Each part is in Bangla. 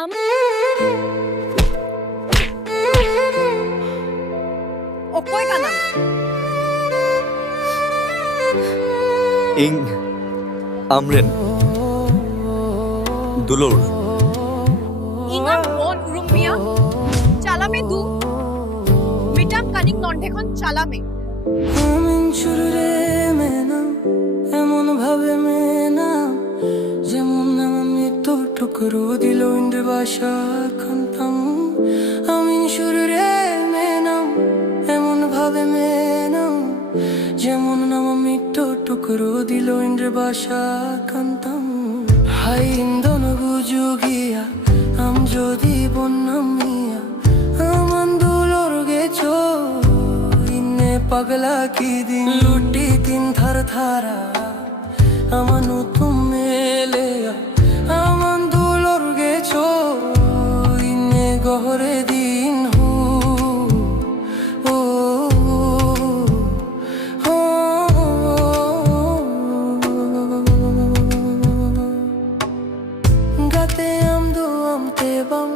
আম Okoy ka na? Ing Amren Dulor Ingang mon urumia chalame du mitam kaning nondekhon chalame আমিন শুরুরে মেনা এমন ভাবে মেনা যেমন আমি তো টুকরো দিল ইন্দ্র বাসা কান্তাম আমিন শুরুরে মেনা এমন ভাবে মেনা যেমন আমি তো টুকরো দিল ইন্দ্র বাসা কান্তাম হাই ইন্দন গুজুগিয়া আম যদি বন্নামিয়া আমান দুলর গেছো पगला की दिन लुटी दिन थर थारा अमनु तुम मेले अमन दुलर गे छो इन्ने गहरे दिन हु ओ हो गाते हम दो हम ते बम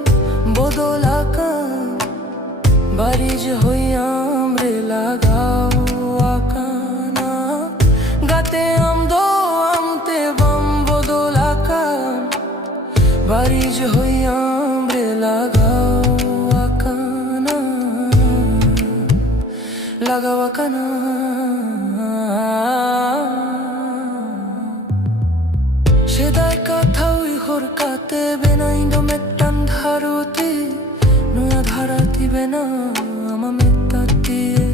बोदोला का बारिश हुई आमरे लगाओ आकाना गाते हम दो हमते बम बोदोला का बारिश हुई आमरे लगाओ आकाना लगाओ आकाना সেদাই কথা ওই হর কাতে বেনাইন্দ মেটান ধারতে নয়া ধারাতি বেনা আমা মেত্তাতিয়ে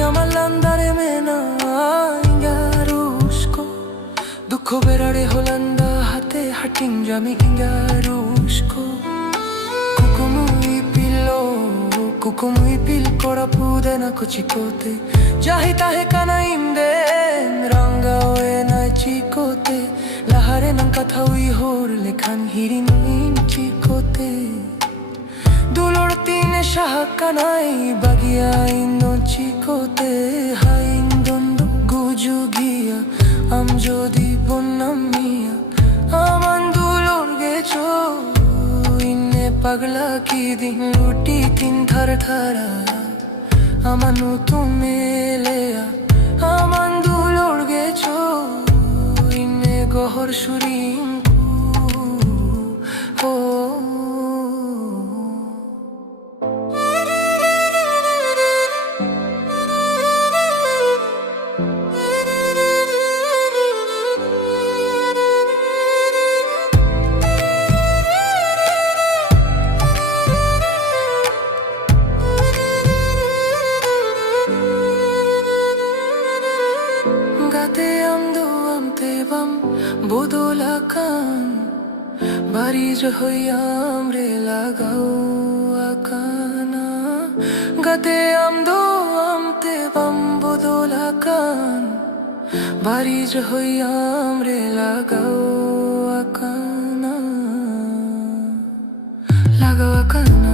yamallandare mena ingarusko dukho berare holanda hate hating jami ingarusko kukumui pil kora pudena kochikote jahita he kana inde ranga oe na chikote lahare nan katha ui hor lekhan hirin chikote দুলর তিনে শাহাকানাই বাগিয়া ইন্দো চিকোতে হাইন দন্দ গুজুগিয়া আম যদি বন্নামিয়া আমান দুলর গেছো ইন্নে পাগলা কি দিন লুটি তিন থার থারা আমানু তুমি লেয়া আমান দুলর গেছো ইন্নে গহর সুরিঙ্কু ও गाते हम दो हमते बम बोदोला कान बारिश हुई आमरे लगाओ आकाना गाते हम दो हमते बम बोदोला कान बारिश हुई आमरे लगाओ आकाना लगाओ आकाना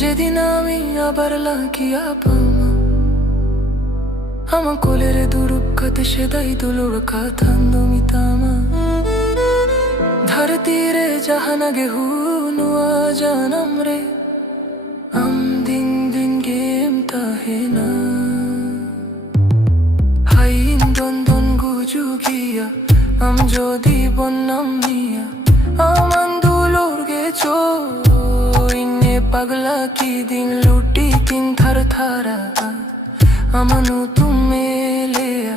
যেদিন আমি আবার লাকিয়া পামা আমার কোলের দুরুক্ষতে সেদাই দুলুর কাথান্দমিতামা ধরতিরে জাহানাগে হুনুয়া জানাম রে আম দিন দিন গেম তাহেনা হাইন দন্দন গুজুগিয়া আম যদি বন্নামিয়া আমান দুলুর গেছো পাগলা কি দিন লুটি তিন থার থারা আমানু তুমি লেয়া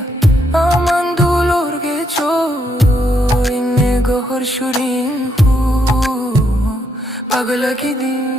আমান দুলর গেছো ইন্নে গহর সুরিং হু পাগলা কি দিন